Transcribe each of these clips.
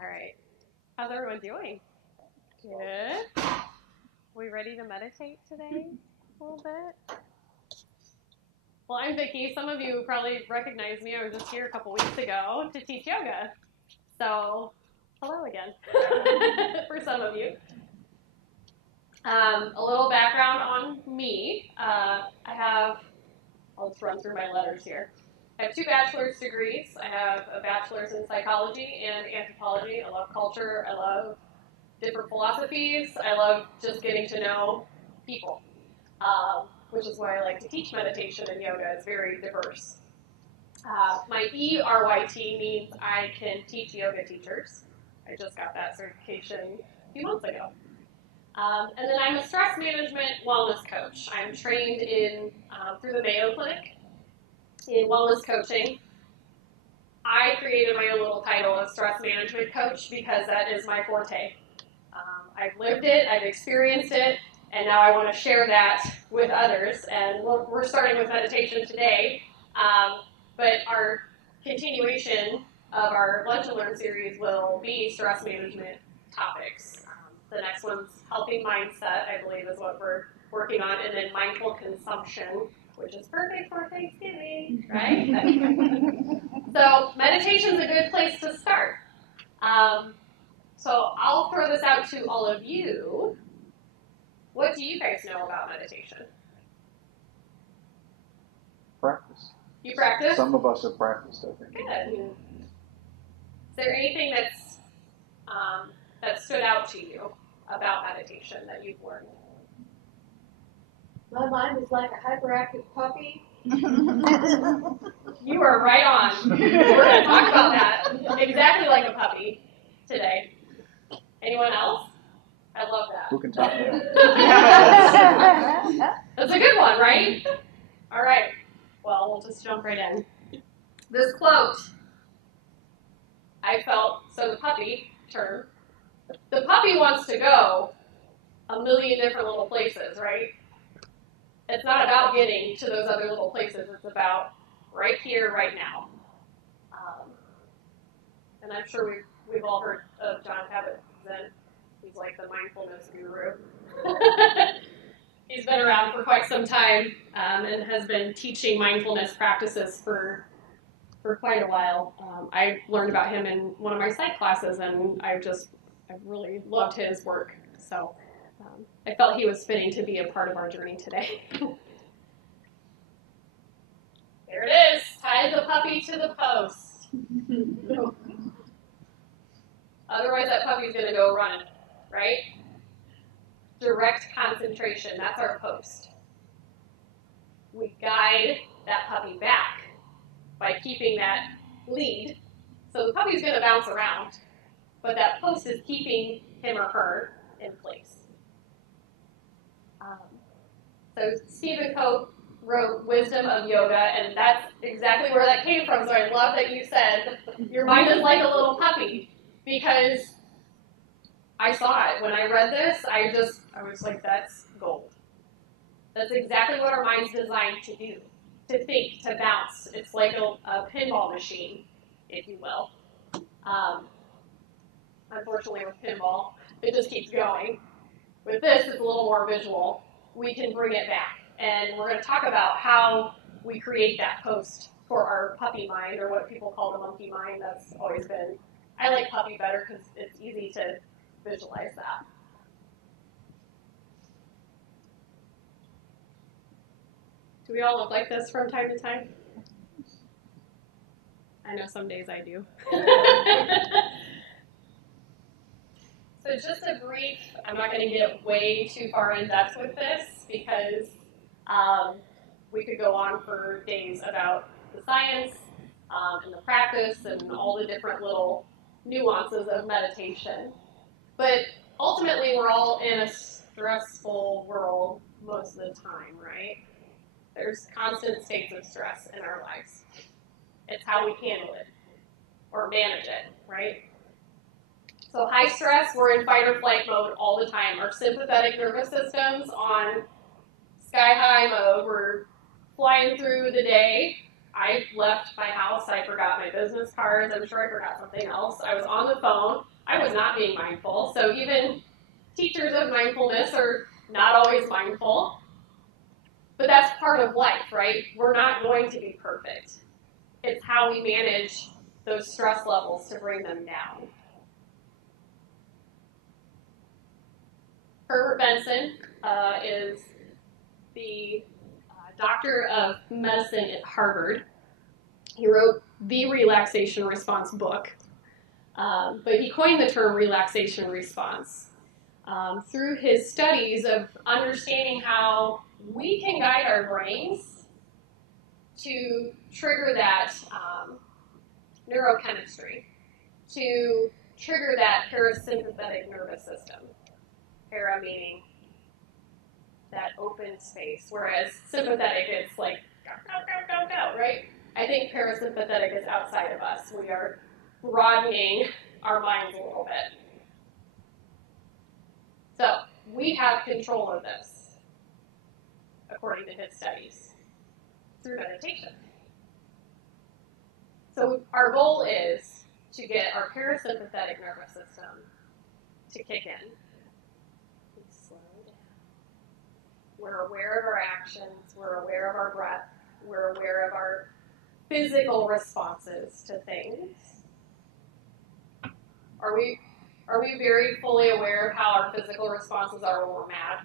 All right. How's everyone doing? Good. We ready to meditate today a little bit? Well, I'm Vicki. Some of you probably recognize me. I was just here a couple weeks ago to teach yoga. So, hello again for some of you. A little background on me. I'll just run through my letters here. I have 2 bachelor's degrees. I have a bachelor's in psychology and anthropology. I love culture. I love different philosophies. I love just getting to know people, which is why I like to teach meditation and yoga. It's very diverse. My ERYT means I can teach yoga teachers. I just got that certification a few months ago. And then I'm a stress management wellness coach. I'm trained through the Mayo Clinic in wellness coaching. I created my own little title of stress management coach because that is my forte. I've lived it, I've experienced it, and now I want to share that with others. And we're starting with meditation today, but our continuation of our Lunch and Learn series will be stress management topics. The next one's healthy mindset, I believe, is what we're working on, and then mindful consumption, which is perfect for Thanksgiving, right? So meditation's a good place to start. So I'll throw this out to all of you. What do you guys know about meditation? Practice. You practice? Some of us have practiced, I think. Good. Is there anything that stood out to you about meditation that you've learned? My mind is like a hyperactive puppy. You are right on. We're going to talk about that. Exactly like a puppy today. Anyone else? I love that. Who can top that? That's a good one, right? All right. Well, we'll just jump right in. This quote, I felt, so the puppy term, the puppy wants to go a million different little places, right? It's not about getting to those other little places. It's about right here, right now. And I'm sure we've all heard of John Kabat-Zinn. He's like the mindfulness guru. He's been around for quite some time and has been teaching mindfulness practices for quite a while. I learned about him in one of my psych classes, and I've really loved his work. So I felt he was fitting to be a part of our journey today. There it is. Tie the puppy to the post. Otherwise, that puppy's going to go running, right? Direct concentration. That's our post. We guide that puppy back by keeping that lead. So the puppy's going to bounce around, but that post is keeping him or her in place. So Stephen Cope wrote Wisdom of Yoga, and that's exactly where that came from. So I love that you said your mind is like a little puppy, because I saw it. When I read this, I was like, that's gold. That's exactly what our mind's designed to do, to think, to bounce. It's like a pinball machine, if you will. Unfortunately, with pinball, it just keeps going. With this, it's a little more visual. We can bring it back. And we're going to talk about how we create that post for our puppy mind, or what people call the monkey mind. That's always been, I like puppy better because it's easy to visualize that. Do we all look like this from time to time? I know some days I do. So just a brief, I'm not going to get way too far in depth with this because we could go on for days about the science and the practice and all the different little nuances of meditation. But ultimately, we're all in a stressful world most of the time, right? There's constant states of stress in our lives. It's how we handle it or manage it, right? So high stress, we're in fight or flight mode all the time. Our sympathetic nervous system's on sky high mode. We're flying through the day. I left my house, I forgot my business cards, I'm sure I forgot something else. I was on the phone, I was not being mindful. So even teachers of mindfulness are not always mindful. But that's part of life, right? We're not going to be perfect. It's how we manage those stress levels to bring them down. Herbert Benson is the doctor of medicine at Harvard. He wrote the relaxation response book, but he coined the term relaxation response through his studies of understanding how we can guide our brains to trigger that neurochemistry, to trigger that parasympathetic nervous system. Para meaning that open space, whereas sympathetic, it's like, go, go, go, go, go, right? I think parasympathetic is outside of us. We are broadening our minds a little bit. So we have control of this, according to his studies, through meditation. So our goal is to get our parasympathetic nervous system to kick in. We slow down. We're aware of our actions. We're aware of our breath. We're aware of our physical responses to things. Are we very fully aware of how our physical responses are when we're mad?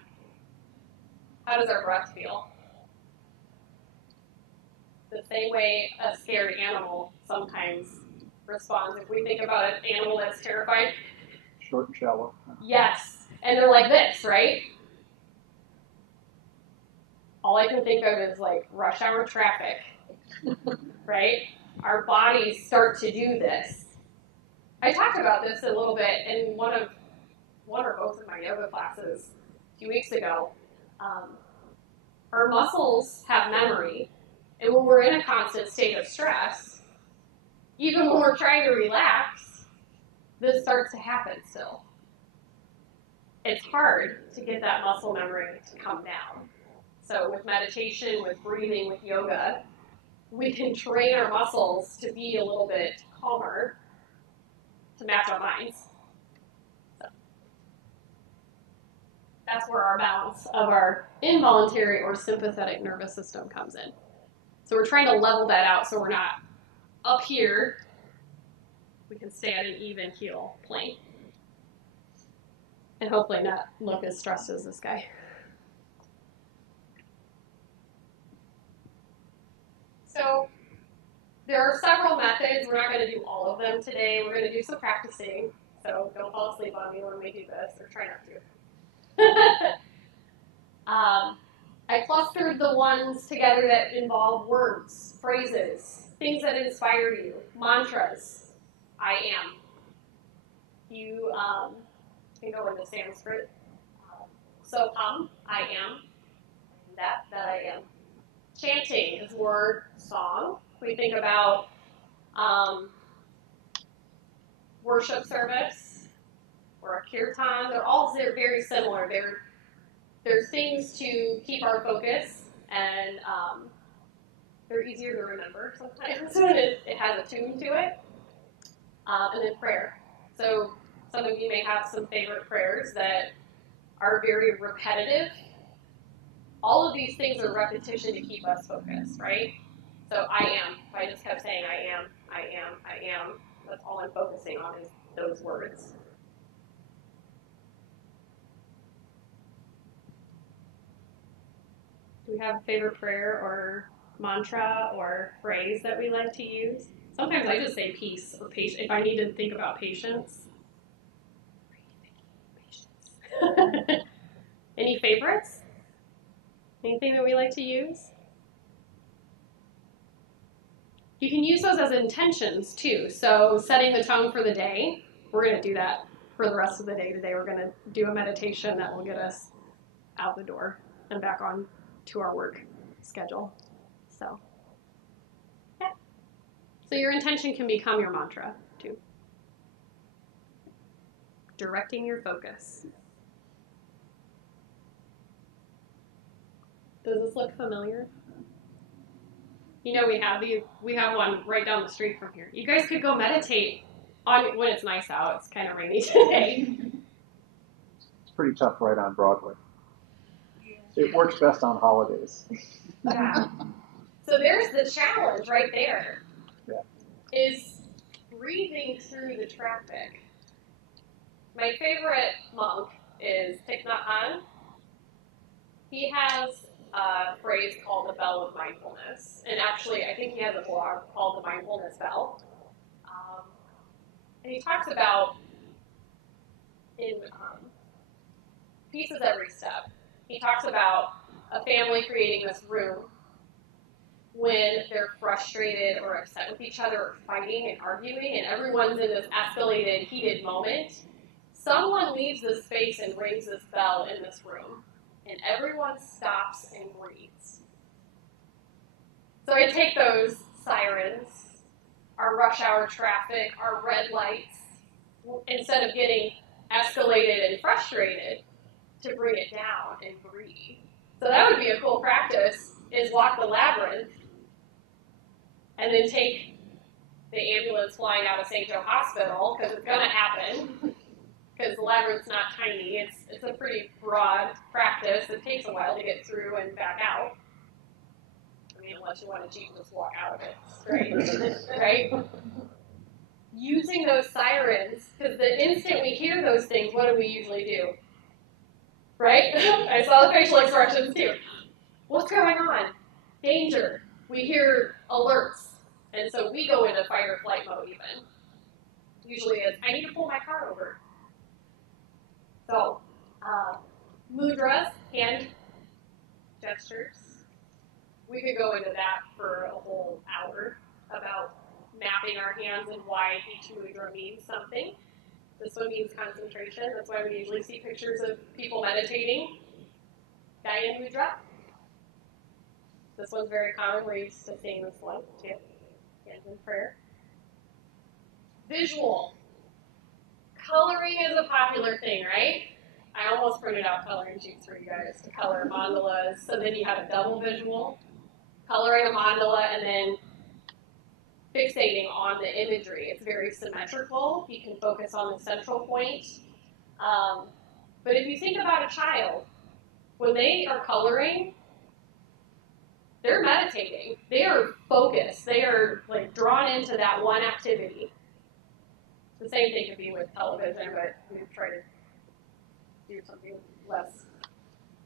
How does our breath feel? The same way a scared animal sometimes responds. If we think about an animal that's terrified. Short and shallow. Yes. And they're like this, right? All I can think of is like rush hour traffic, right? Our bodies start to do this. I talked about this a little bit in one or both of my yoga classes a few weeks ago. Our muscles have memory, and when we're in a constant state of stress, even when we're trying to relax, this starts to happen still. It's hard to get that muscle memory to come down. So with meditation, with breathing, with yoga, we can train our muscles to be a little bit calmer to match our minds. So that's where our balance of our involuntary or sympathetic nervous system comes in. So we're trying to level that out so we're not up here. We can stay at an even keel plane. And hopefully not look as stressed as this guy. So there are several methods. We're not going to do all of them today. We're going to do some practicing. So don't fall asleep on me when we do this, or try not to. I clustered the ones together that involve words, phrases, things that inspire you, mantras. I am. You can go into Sanskrit. So hum, I am. That I am. Chanting is word, song. We think about worship service or a kirtan. They're all very similar. They're things to keep our focus, and they're easier to remember sometimes when it has a tune to it. And then prayer. So some of you may have some favorite prayers that are very repetitive. All of these things are repetition to keep us focused, right? So I am. If I just kept saying I am, I am, I am, that's all I'm focusing on is those words. Do we have a favorite prayer or mantra or phrase that we like to use? Sometimes I just say peace or patience if I need to think about patience. Any favorites? Anything that we like to use? You can use those as intentions too. So setting the tone for the day. We're going to do that for the rest of the day today. We're going to do a meditation that will get us out the door and back on to our work schedule. So, yeah. So your intention can become your mantra too. Directing your focus. Does this look familiar? You know, we have one right down the street from here. You guys could go meditate on when it's nice out. It's kind of rainy today. It's pretty tough right on Broadway. It works best on holidays. Yeah. So there's the challenge right there. Yeah. Is breathing through the traffic. My favorite monk is Thich Nhat Hanh. He has a phrase called the bell of mindfulness. And actually, I think he has a blog called the Mindfulness Bell. And he talks about, in Pieces Every Step, he talks about a family creating this room when they're frustrated or upset with each other or fighting and arguing, and everyone's in this escalated, heated moment. Someone leaves this space and rings this bell in this room, and everyone stops and breathes. So I take those sirens, our rush hour traffic, our red lights, instead of getting escalated and frustrated, to bring it down and breathe. So that would be a cool practice, is walk the labyrinth, and then take the ambulance flying out of St. Joe Hospital, because it's going to happen, because the labyrinth's not tiny. It's a pretty broad practice. It takes a while to get through and back out. I mean, unless you want to cheat and just walk out of it straight, right? Using those sirens, because the instant we hear those things, what do we usually do? Right? I saw the facial expressions too. What's going on? Danger. We hear alerts. And so we go into fight or flight mode even. Usually it's, I need to pull my car over. So, mudras, hand gestures. We could go into that for a whole hour about mapping our hands and why each mudra means something. This one means concentration. That's why we usually see pictures of people meditating. Gyan mudra. This one's very common. We're used to seeing this one too. Hands in prayer. Visual. Coloring is a popular thing, right? I almost printed out coloring sheets for you guys to color mandalas. So then you have a double visual, coloring a mandala, and then fixating on the imagery. It's very symmetrical. You can focus on the central point. But if you think about a child, when they are coloring, they're meditating. They are focused. They are like drawn into that one activity. The same thing could be with television, but we try to do something less,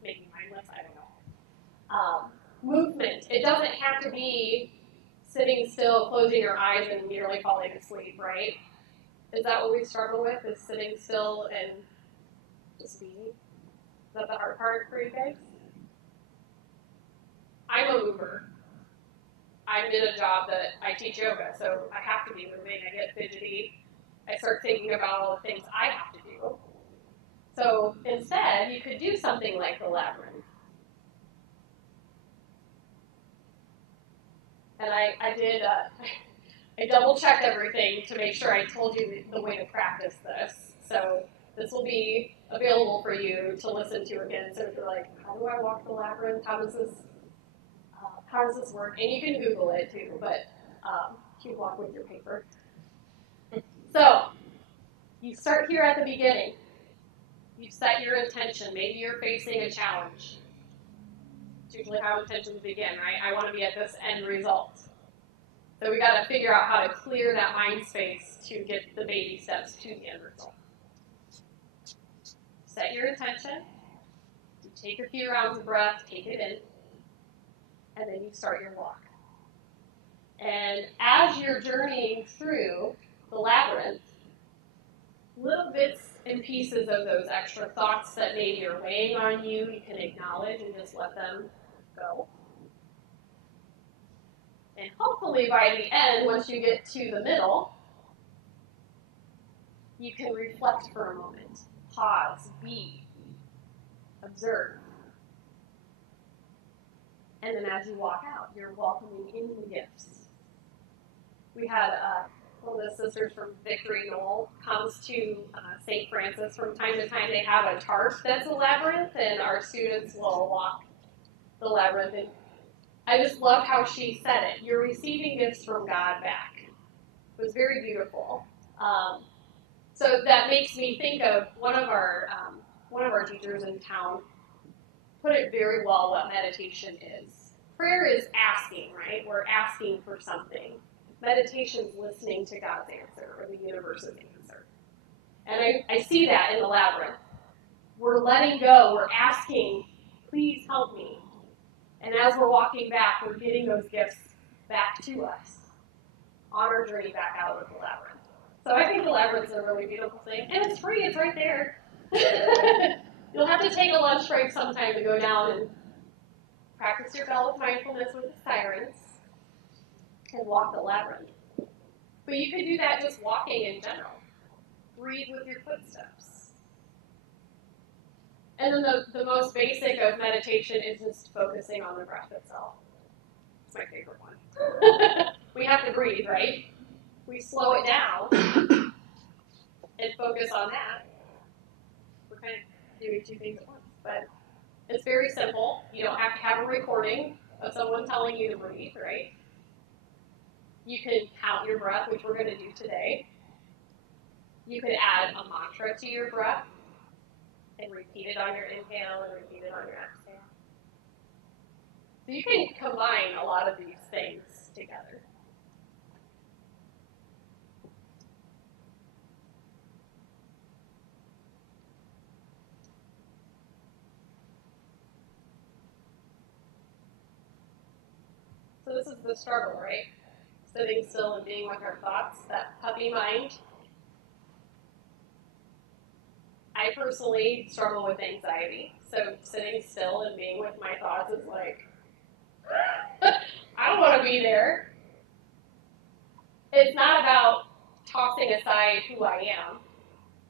maybe mindless, I don't know. Movement. It doesn't have to be sitting still, closing your eyes, and nearly falling asleep, right? Is that what we struggle with, is sitting still and just being? Is that the hard part for you guys? I'm a mover. I'm in a job that I teach yoga, so I have to be moving. I get fidgety. I start thinking about all the things I have to do. So instead, you could do something like the labyrinth. And I double-checked everything to make sure I told you the way to practice this. So this will be available for you to listen to again. So if you're like, how do I walk the labyrinth? How does this work? And you can Google it too, but you walk with your paper. So you start here at the beginning. You set your intention. Maybe you're facing a challenge. It's usually how intentions begin, right? I want to be at this end result. So we got to figure out how to clear that mind space to get the baby steps to the end result. Set your intention. You take a few rounds of breath, take it in, and then you start your walk. And as you're journeying through the labyrinth, little bits and pieces of those extra thoughts that maybe are weighing on you, you can acknowledge and just let them go. And hopefully by the end, once you get to the middle, you can reflect for a moment. Pause, be, observe. And then as you walk out, you're welcoming in the gifts. We had one of the sisters from Victory Knoll comes to St. Francis from time to time. They have a tarp that's a labyrinth, and our students will walk the labyrinth. And I just love how she said it. You're receiving gifts from God back. It was very beautiful. So that makes me think of one of our teachers in town put it very well what meditation is. Prayer is asking, right? We're asking for something. Meditation is listening to God's answer or the universe's answer. And I see that in the labyrinth. We're letting go. We're asking, please help me. And as we're walking back, we're getting those gifts back to us on our journey back out of the labyrinth. So I think the labyrinth is a really beautiful thing. And it's free. It's right there. You'll have to take a lunch break sometime to go down and practice your bell of mindfulness with the sirens and walk the labyrinth. But you could do that just walking in general. Breathe with your footsteps. And then the most basic of meditation is just focusing on the breath itself. It's my favorite one. We have to breathe, right? We slow it down and focus on that. We're kind of doing two things at once. But it's very simple. You don't have to have a recording of someone telling you to breathe, right? You can count your breath, which we're going to do today. You could add a mantra to your breath and repeat it on your inhale and repeat it on your exhale. So you can combine a lot of these things together. So this is the struggle, right? Sitting still and being with our thoughts, that puppy mind. I personally struggle with anxiety, so sitting still and being with my thoughts is like, I don't want to be there. It's not about tossing aside who I am.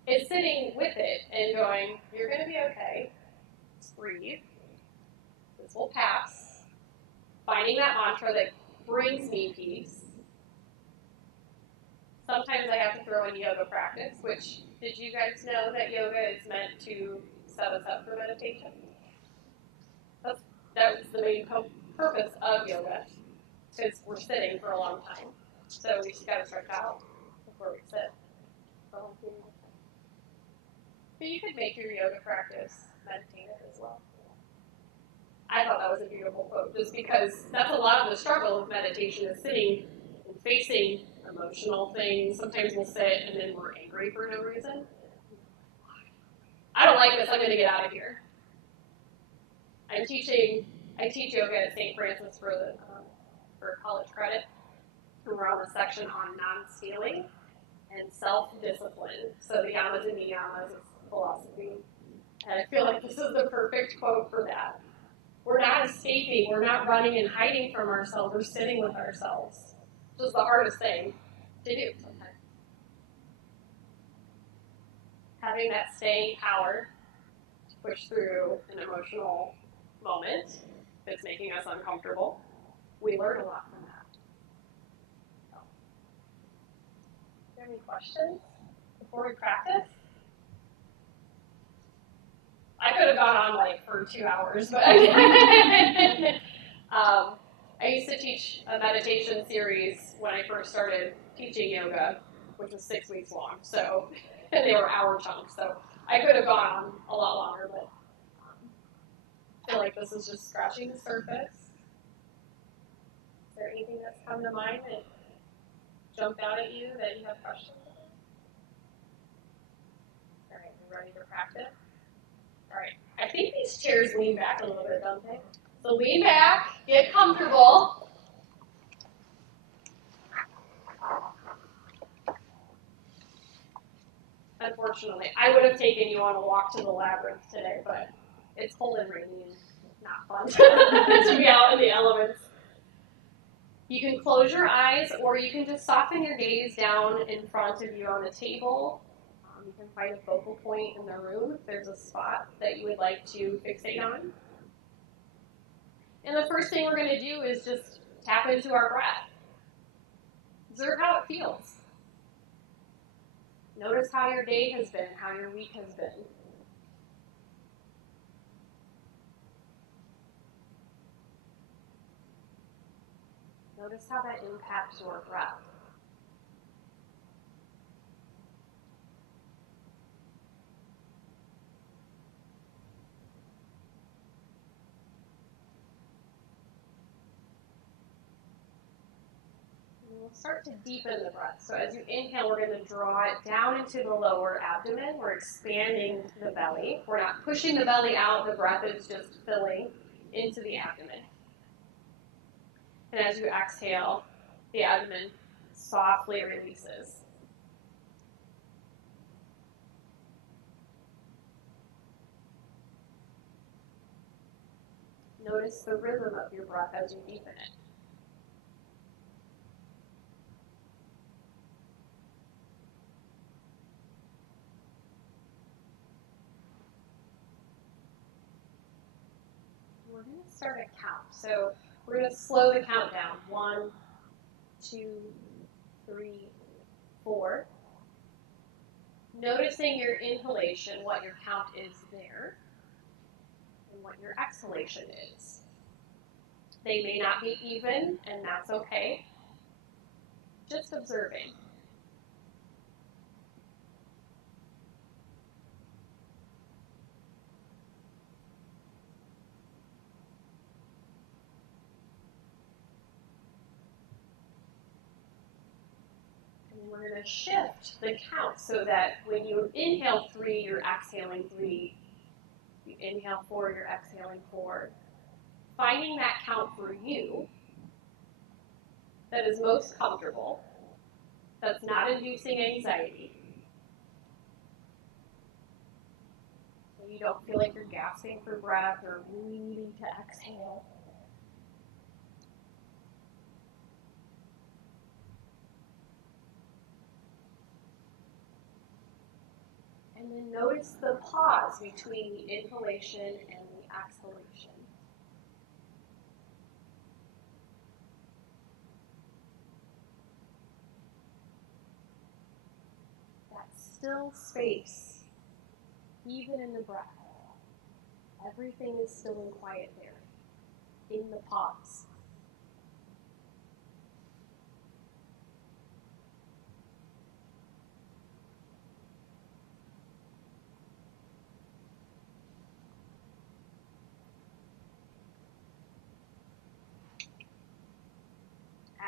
It's sitting with it and going, you're going to be okay. Just breathe. This will pass. Finding that mantra that brings me peace. Sometimes I have to throw in yoga practice, which, did you guys know that yoga is meant to set us up for meditation? That was the main purpose of yoga, because we're sitting for a long time. So we just got to stretch out before we sit. But you could make your yoga practice meditative as well. I thought that was a beautiful quote, just because that's a lot of the struggle of meditation is sitting and facing emotional things. Sometimes we'll sit and then we're angry for no reason. I don't like this. I'm going to get out of here. I teach yoga at St. Francis for college credit. And we're on the section on non-stealing and self-discipline. So the yamas and niyamas is philosophy. And I feel like this is the perfect quote for that. We're not escaping. We're not running and hiding from ourselves. We're sitting with ourselves. Which is the hardest thing to do sometimes. Having that staying power to push through an emotional moment that's making us uncomfortable. We learn a lot from that. So, do you have any questions before we practice? I could have gone on for 2 hours, but I used to teach a meditation series when I first started teaching yoga, which was 6 weeks long. So, and they were hour chunks. So I could have gone on a lot longer, but I feel like this is just scratching the surface. Is there anything that's come to mind that jumped out at you that you have questions about? All right, you ready to practice? All right, I think these chairs lean back a little bit, don't they? So lean back, get comfortable. Unfortunately, I would have taken you on a walk to the labyrinth today, but it's cold and rainy and not fun to be out in the elements. You can close your eyes, or you can just soften your gaze down in front of you on the table. You can find a focal point in the room if there's a spot that you would like to fixate on. And the first thing we're going to do is just tap into our breath. Observe how it feels. Notice how your day has been, how your week has been. Notice how that impacts your breath. We'll start to deepen the breath. So as you inhale, we're going to draw it down into the lower abdomen. We're expanding the belly. We're not pushing the belly out. The breath is just filling into the abdomen. And as you exhale, the abdomen softly releases. Notice the rhythm of your breath as you deepen it. We're going to start a count. So we're going to slow the count down. 1, 2, 3, 4. Noticing your inhalation, what your count is there, and what your exhalation is. They may not be even, and that's okay. Just observing. We're going to shift the count so that when you inhale 3, you're exhaling 3. You inhale 4, you're exhaling 4. Finding that count for you that is most comfortable, that's not inducing anxiety. So you don't feel like you're gasping for breath or really needing to exhale. And then notice the pause between the inhalation and the exhalation. That still space, even in the breath. Everything is still in quiet there, in the pause.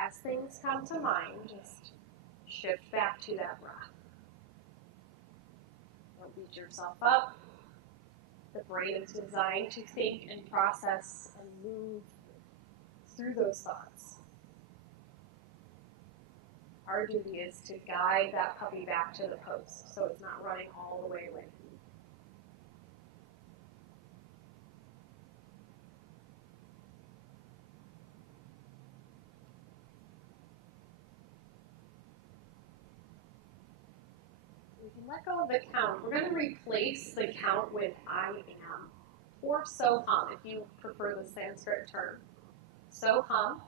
As things come to mind, just shift back to that breath. Don't beat yourself up. The brain is designed to think and process and move through those thoughts. Our duty is to guide that puppy back to the post so it's not running all the way away. We can let go of the count. We're going to replace the count with I am, or so hum, if you prefer the Sanskrit term. So hum.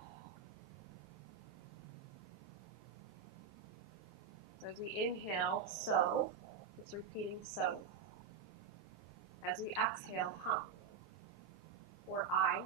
So as we inhale, so, it's repeating so. As we exhale, hum, or I am.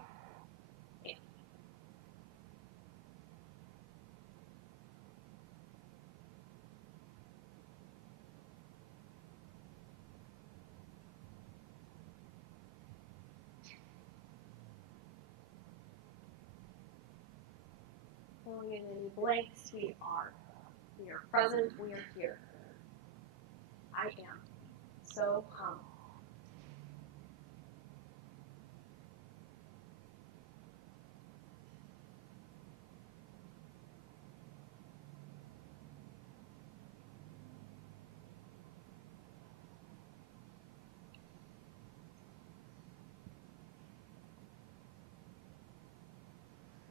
Filling in any blanks, we are. We are present, we are here. I am. So hum.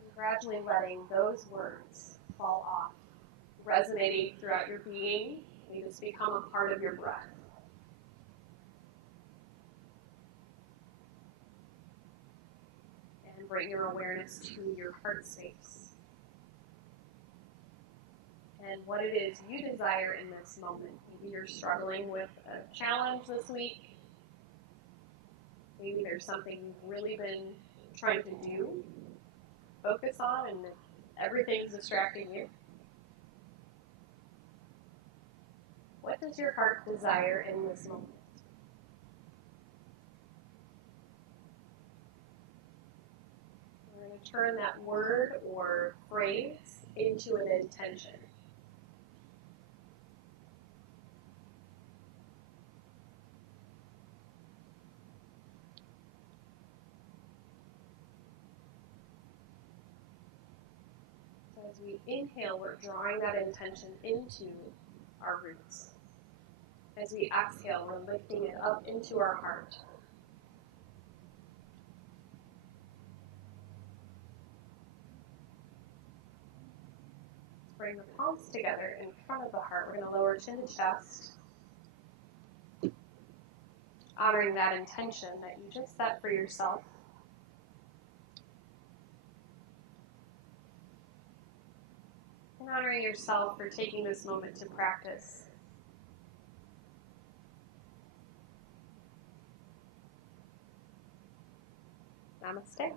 And gradually letting those words fall off, resonating throughout your being. They just become a part of your breath. And bring your awareness to your heart space. And what it is you desire in this moment. Maybe you're struggling with a challenge this week. Maybe there's something you've really been trying to do, focus on, and Everything's distracting you. What does your heart desire in this moment? We're going to turn that word or phrase into an intention. So as we inhale, we're drawing that intention into our roots. As we exhale, we're lifting it up into our heart. Let's bring the palms together in front of the heart. We're going to lower chin to chest, honoring that intention that you just set for yourself. And honoring yourself for taking this moment to practice. Namaste.